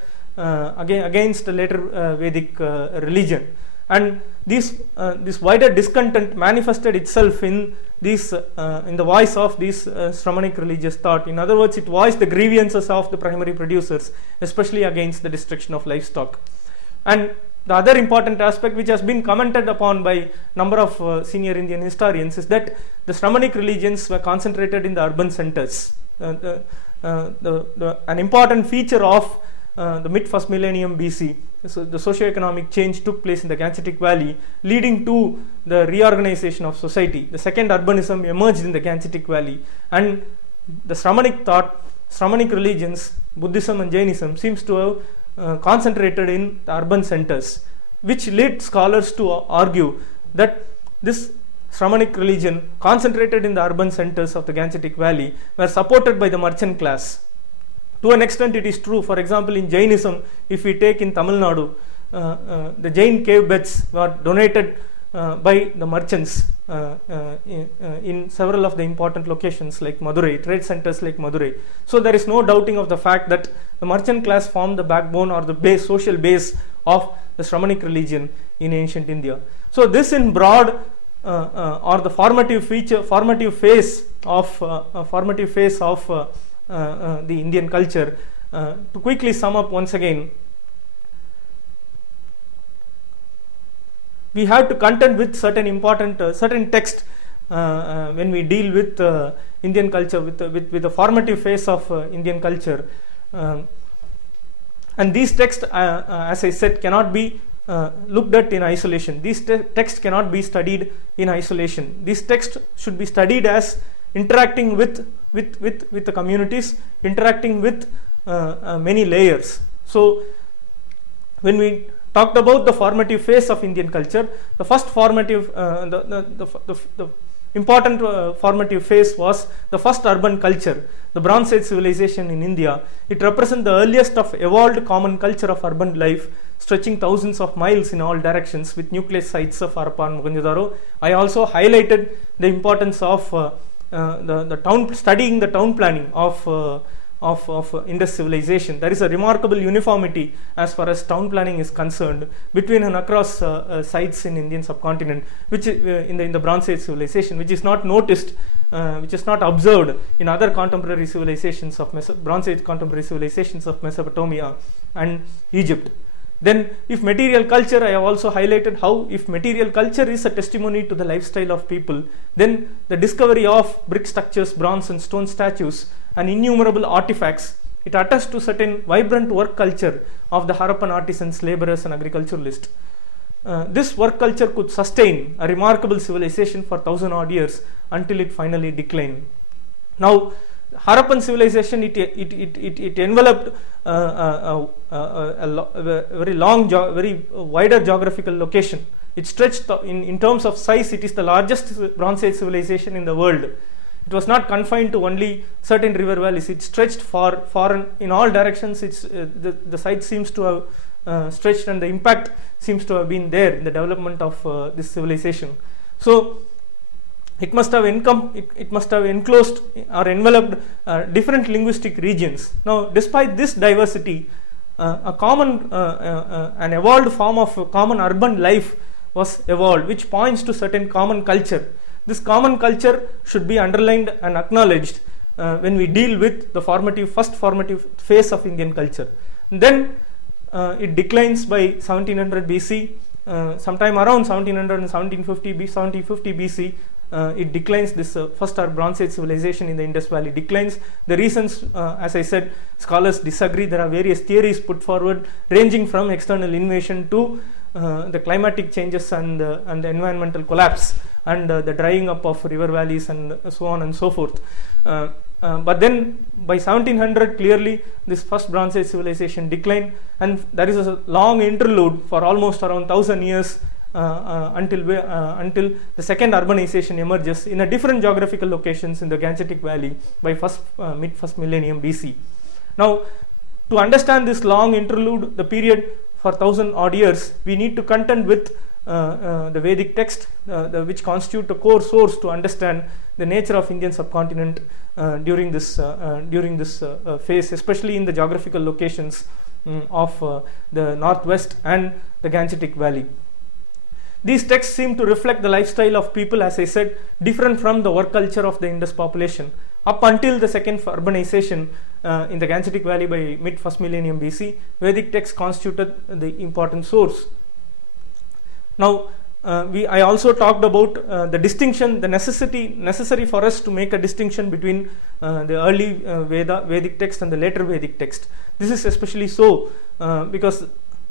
later Vedic religion, and this wider discontent manifested itself in the voice of these Shramanic religious thought. In other words, it voiced the grievances of the primary producers, especially against the destruction of livestock. And the other important aspect, which has been commented upon by number of senior Indian historians, is that the Shramanic religions were concentrated in the urban centers. An important feature of the mid-first millennium BC, so the socio-economic change took place in the Gangetic Valley, leading to the reorganization of society. The second urbanism emerged in the Gangetic Valley, and the Shramanic thought, Shramanic religions, Buddhism and Jainism, seems to have concentrated in the urban centers, which led scholars to argue that this Shramanic religion concentrated in the urban centers of the Gangetic Valley were supported by the merchant class. To an extent it is true. For example, in Jainism, if we take in Tamil Nadu, the Jain cave beds were donated by the merchants in several of the important locations like Madurai, trade centers like Madurai. So there is no doubting of the fact that the merchant class formed the backbone or the base, social base of the Shramanic religion in ancient India. So this in broad or the formative phase of the Indian culture. To quickly sum up once again, we have to contend with certain important certain text when we deal with Indian culture, with the formative phase of Indian culture, and these texts, as I said, cannot be looked at in isolation. These texts cannot be studied in isolation. These texts should be studied as interacting with the communities, interacting with many layers. So when we talked about the formative phase of Indian culture, the first formative, the important formative phase was the first urban culture, the Bronze Age civilization in India. It represents the earliest of evolved common culture of urban life, stretching thousands of miles in all directions with nucleus sites of Harappa and Mohenjo-daro. I also highlighted the importance of the town, studying the town planning of Indus civilization. There is a remarkable uniformity as far as town planning is concerned between and across sites in Indian subcontinent, which in the Bronze Age civilization, which is not noticed, which is not observed in other contemporary civilizations of Bronze Age contemporary civilizations of Mesopotamia and Egypt. Then, if material culture, I have also highlighted how if material culture is a testimony to the lifestyle of people, then the discovery of brick structures, bronze and stone statues, and innumerable artifacts, it attests to certain vibrant work culture of the Harappan artisans, laborers and agriculturalists. This work culture could sustain a remarkable civilization for 1,000 odd years until it finally declined. Now, Harappan civilization, it enveloped a very long, very wider geographical location. It stretched in terms of size. It is the largest Bronze Age civilization in the world. It was not confined to only certain river valleys. It stretched far in all directions. The site seems to have stretched, and the impact seems to have been there in the development of this civilization. So it must have enclosed or enveloped different linguistic regions. Now, despite this diversity, an evolved form of common urban life was evolved, which points to certain common culture. This common culture should be underlined and acknowledged when we deal with the first formative phase of Indian culture. Then it declines by 1700 BC, sometime around 1700 and 1750 BC. It declines. This first Bronze Age civilization in the Indus Valley declines. The reasons, as I said, scholars disagree. There are various theories put forward, ranging from external invasion to the climatic changes and the environmental collapse and the drying up of river valleys and so on and so forth. But then by 1700, clearly this first Bronze Age civilization declined, and there is a long interlude for almost around 1,000 years until the second urbanization emerges in a different geographical locations in the Gangetic Valley by mid-first millennium BC. Now, to understand this long interlude, the period for 1,000 odd years, we need to contend with the Vedic text, which constitute a core source to understand the nature of Indian subcontinent during this phase, especially in the geographical locations of the northwest and the Gangetic Valley. These texts seem to reflect the lifestyle of people, as I said, different from the work culture of the Indus population. Up until the second urbanization in the Gangetic Valley by mid-first millennium BC, Vedic texts constituted the important source. Now, I also talked about the distinction, the necessary for us to make a distinction between the early Vedic text and the later Vedic text. This is especially so because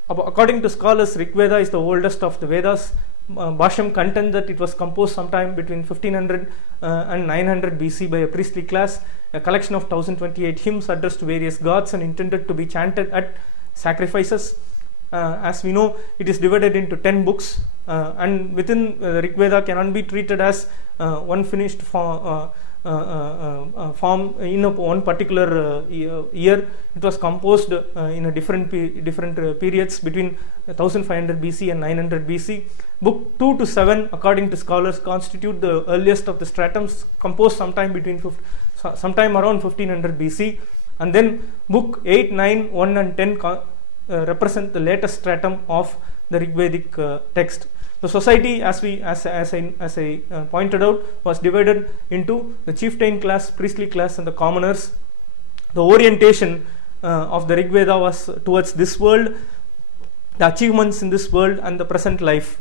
according to scholars, Rig Veda is the oldest of the Vedas. Bhashyam contends that it was composed sometime between 1500 and 900 BC by a priestly class, a collection of 1028 hymns addressed to various gods and intended to be chanted at sacrifices. as we know, it is divided into 10 books, and within Rig Veda cannot be treated as one finished form in one particular year. It was composed in a different periods between 1500 BC and 900 BC. Book 2 to 7, according to scholars, constitute the earliest of the stratums, composed sometime around 1500 BC, and then book 8, 9, 1 and 10 represent the latest stratum of the Rigvedic text. The society, as I pointed out, was divided into the chieftain class, priestly class, and the commoners. The orientation of the Rig Veda was towards this world, the achievements in this world, and the present life.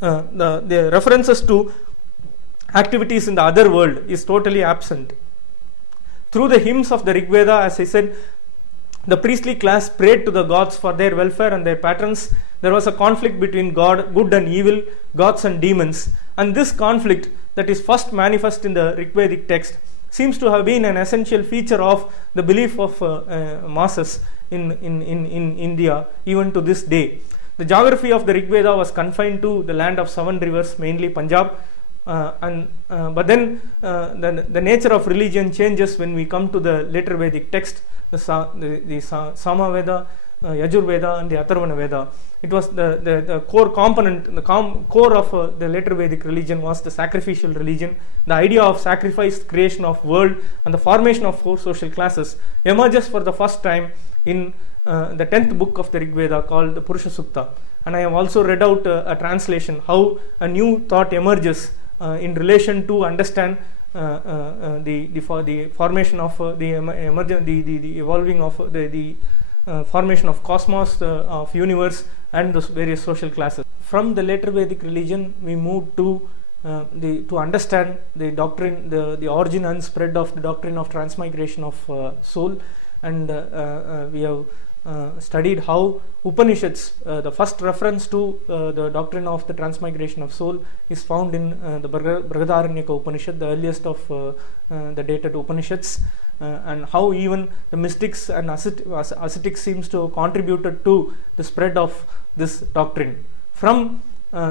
The references to activities in the other world is totally absent. Through the hymns of the Rig Veda, as I said, the priestly class prayed to the gods for their welfare and their patrons. There was a conflict between God, good and evil, gods and demons, and this conflict that is first manifest in the Rigvedic text seems to have been an essential feature of the belief of masses in India even to this day. The geography of the Rig Veda was confined to the land of 7 rivers, mainly Punjab, but then the nature of religion changes when we come to the later Vedic text, the Sama Veda, Yajur Veda and the Atharvana Veda. It was the core component, the core of the later Vedic religion was the sacrificial religion. The idea of sacrifice, creation of world, and the formation of 4 social classes emerges for the first time in the 10th book of the Rig Veda, called the Purusha Sukta. And I have also read out a translation, how a new thought emerges in relation to understand the formation of the evolving of the formation of cosmos, of universe, and those various social classes. From the later Vedic religion, we moved to understand the doctrine, the origin and spread of the doctrine of transmigration of soul, and we have studied how Upanishads, the first reference to the doctrine of the transmigration of soul is found in the Brihadaranyaka Upanishad, the earliest of the dated Upanishads, and how even the mystics and ascetics seems to have contributed to the spread of this doctrine. From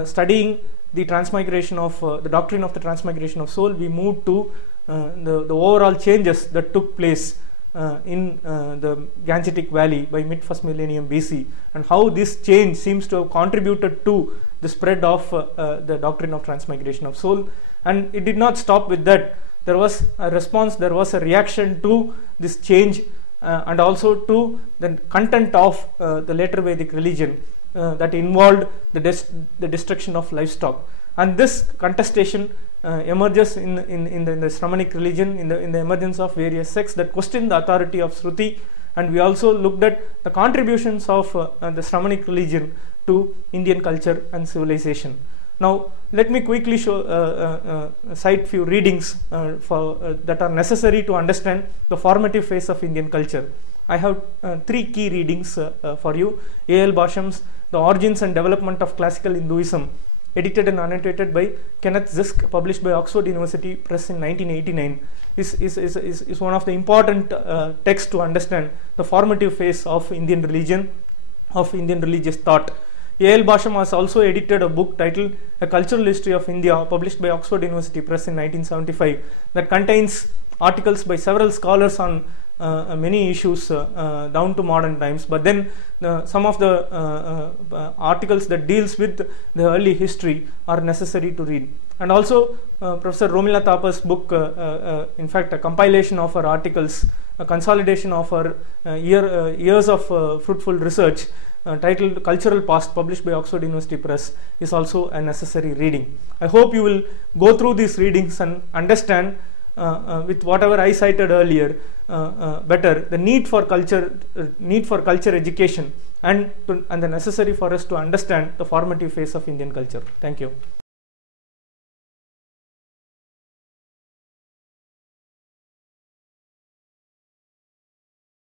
studying the transmigration of the doctrine of the transmigration of soul, we moved to the overall changes that took place in the Gangetic Valley by mid-1st millennium BC, and how this change seems to have contributed to the spread of the doctrine of transmigration of soul. And it did not stop with that. There was a response, there was a reaction to this change, and also to the content of the later Vedic religion that involved the destruction of livestock. And this contestation emerges in the Shramanic religion, in the emergence of various sects that question the authority of Shruti. And we also looked at the contributions of the Shramanic religion to Indian culture and civilization. Now, let me quickly cite few readings that are necessary to understand the formative phase of Indian culture. I have 3 key readings for you. A.L. Basham's The Origins and Development of Classical Hinduism, edited and annotated by Kenneth Zisk, published by Oxford University Press in 1989, is one of the important texts to understand the formative phase of Indian religion, of Indian religious thought. A.L. Basham has also edited a book titled A Cultural History of India, published by Oxford University Press in 1975, that contains articles by several scholars on many issues down to modern times. But then some of the articles that deals with the early history are necessary to read. And also Professor Romila Thapar's book, in fact a compilation of her articles, a consolidation of her years of fruitful research, titled Cultural Past, published by Oxford University Press, is also a necessary reading. I hope you will go through these readings and understand with whatever I cited earlier better the need for culture education, and the necessary for us to understand the formative phase of Indian culture. Thank you.